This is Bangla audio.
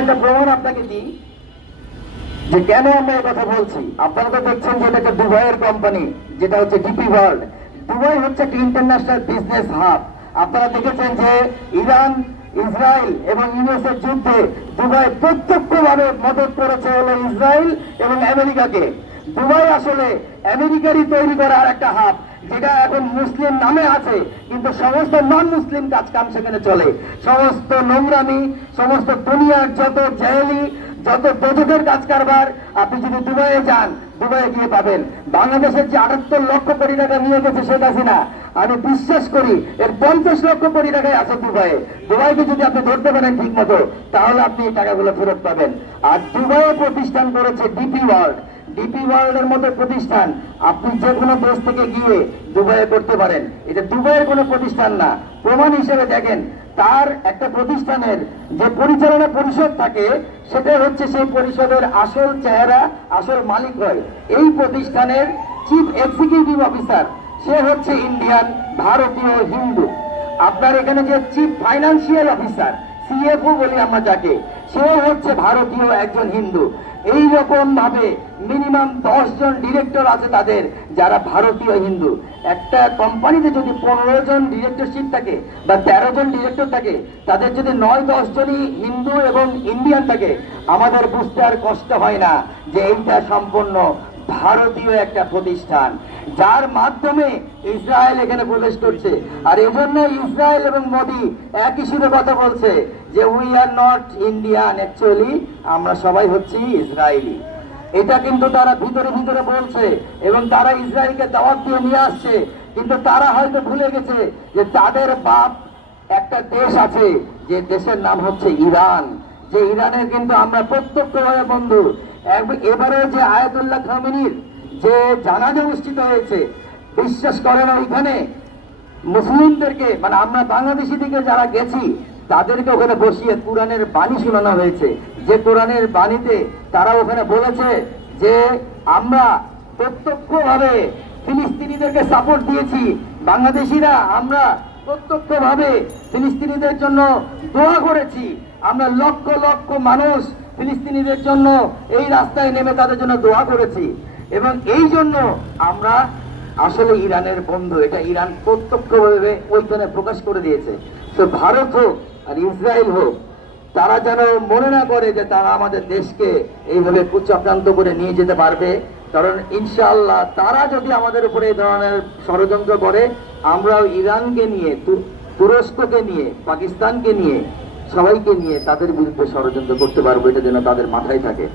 একটা প্রমাণ আপনাকে দিই যে কেন আমরা এই কথা বলছি। আপনারা তো দেখছেন যে এটা একটা দুবাইয়ের কোম্পানি, যেটা হচ্ছে ডিপি ওয়ার্ল্ড। দুবাই হচ্ছে একটা ইন্টারন্যাশনাল বিজনেস হাব। আপনারা দেখেছেন যে ইরান, ইসরায়েল এবং ইউএসের যুদ্ধে দুবাই প্রত্যক্ষভাবে মদত করেছে হলো ইসরায়েল এবং আমেরিকাকে। দুবাই আসলে আমেরিকারই তৈরি করা আর একটা হাব, যেটা এখন মুসলিম নামে আছে, কিন্তু সমস্ত নন মুসলিম কাজ কাম সেখানে চলে। সমস্ত নোংরামি, সমস্ত দুনিয়ার যত জাহেলি, যত দোজকের কাজ কারবার আপনি যদি দুবাইয়ে যান, দুবাইয়ে গিয়ে পাবেন। বাংলাদেশের যে 78 লক্ষ কোটি টাকা নিয়ে গেছে শেখ হাসিনা, আমি বিশ্বাস করি এর 50 লক্ষ কোটি টাকায় আছে দুবাইয়ে। দুবাইকে যদি আপনি ধরতে পারেন ঠিক মতো, তাহলে আপনি এই টাকাগুলো ফেরত পাবেন। আর দুবাইয়ে প্রতিষ্ঠান করেছে ডিপি ওয়ার্ল্ড। ডিপি ওয়ার্ল্ডের মতো প্রতিষ্ঠান আপনি যে কোনো দেশ থেকে গিয়ে দুবাইয়ে করতে পারেন। এটা দুবাইয়ের কোনো প্রতিষ্ঠান না। প্রমাণ হিসেবে দেখেন, তার একটা প্রতিষ্ঠানের যে পরিচালনা পরিষদ থাকে, সেটা হচ্ছে সেই পরিষদের আসল চেহারা, আসল মালিক হয় এই প্রতিষ্ঠানের চিফ এক্সিকিউটিভ অফিসার। সে হচ্ছে ইন্ডিয়ান, ভারতীয়, হিন্দু। আপনার এখানে যে চিফ ফাইন্যান্সিয়াল অফিসার, সিএফও বলি আমরা যাকে, সে হচ্ছে ভারতীয়, একজন হিন্দু। এই রকম ভাবে মিনিমাম 10 জন ডিরেক্টর আছে তাদের, যারা ভারতীয় হিন্দু। একটা কোম্পানিতে যদি 15 জন ডিরেক্টরশিপ থাকে বা 13 জন ডিরেক্টর থাকে, তাদের যদি 9-10 জনই হিন্দু এবং ইন্ডিয়ান থাকে, আমাদের বুঝতে আর কষ্ট হয় না যে এইটা সম্পূর্ণ ভারতীয় একটা প্রতিষ্ঠান, যার মাধ্যমে ইসরায়েল এখানে প্রবেশ করছে। আর এই জন্য ইসরায়েল এবং মোদি একই সুরে কথা বলছে যে we are not Indian, actually আমরা সবাই হচ্ছি ইসরায়েলি। এটা কিন্তু তারা ভিতরে ভিতরে বলছে এবং তারা ইসরায়েলকে দাওয়াত দিয়ে নিয়ে আসছে। কিন্তু তারা হয়তো ভুলে গেছে যে তাদের বাপ একটা দেশ আছে, যে দেশের নাম হচ্ছে ইরান। যে ইরানের কিন্তু আমরা প্রত্যক্ষভাবে বন্ধু। এবারে যে আয়াতুল্লাহ খামেনির যে জানাজা অনুষ্ঠিত হয়েছে, বিশ্বাস করেন ওইখানে মুসলিমদেরকে, মানে আমরা বাংলাদেশি থেকে যারা গেছি, তাদেরকে ওখানে বসিয়ে কোরআনের বাণী শোনানো হয়েছে। যে কোরআনের বাণীতে তারা ওখানে বলেছে যে আমরা প্রত্যক্ষভাবে ফিলিস্তিনিদেরকে সাপোর্ট দিয়েছি, বাংলাদেশিরা আমরা প্রত্যক্ষভাবে ফিলিস্তিনিদের জন্য দোয়া করেছি। আমরা লক্ষ লক্ষ মানুষ ফিলিস্তিনিদের জন্য এই রাস্তায় নেমে তাদের জন্য দোয়া করেছি। এবং এই জন্য আমরা আসলে ইরানের বন্ধু, এটা ইরান প্রত্যক্ষভাবে ওইখানে প্রকাশ করে দিয়েছে। তো ভারত হোক আর ইসরায়েল হোক, তারা যেন মনে না করে যে তারা আমাদের দেশকে এইভাবে কুচক্রান্ত করে নিয়ে যেতে পারবে। কারণ ইনশাআল্লাহ তারা যদি আমাদের উপরে এই ধরনের ষড়যন্ত্র করে, আমরাও ইরানকে নিয়ে, তুরস্ককে নিয়ে, পাকিস্তানকে নিয়ে, সবাইকে নিয়ে তাদের বিরুদ্ধে ষড়যন্ত্র করতে পারবো। এটা যেন তাদের মাথায় থাকে।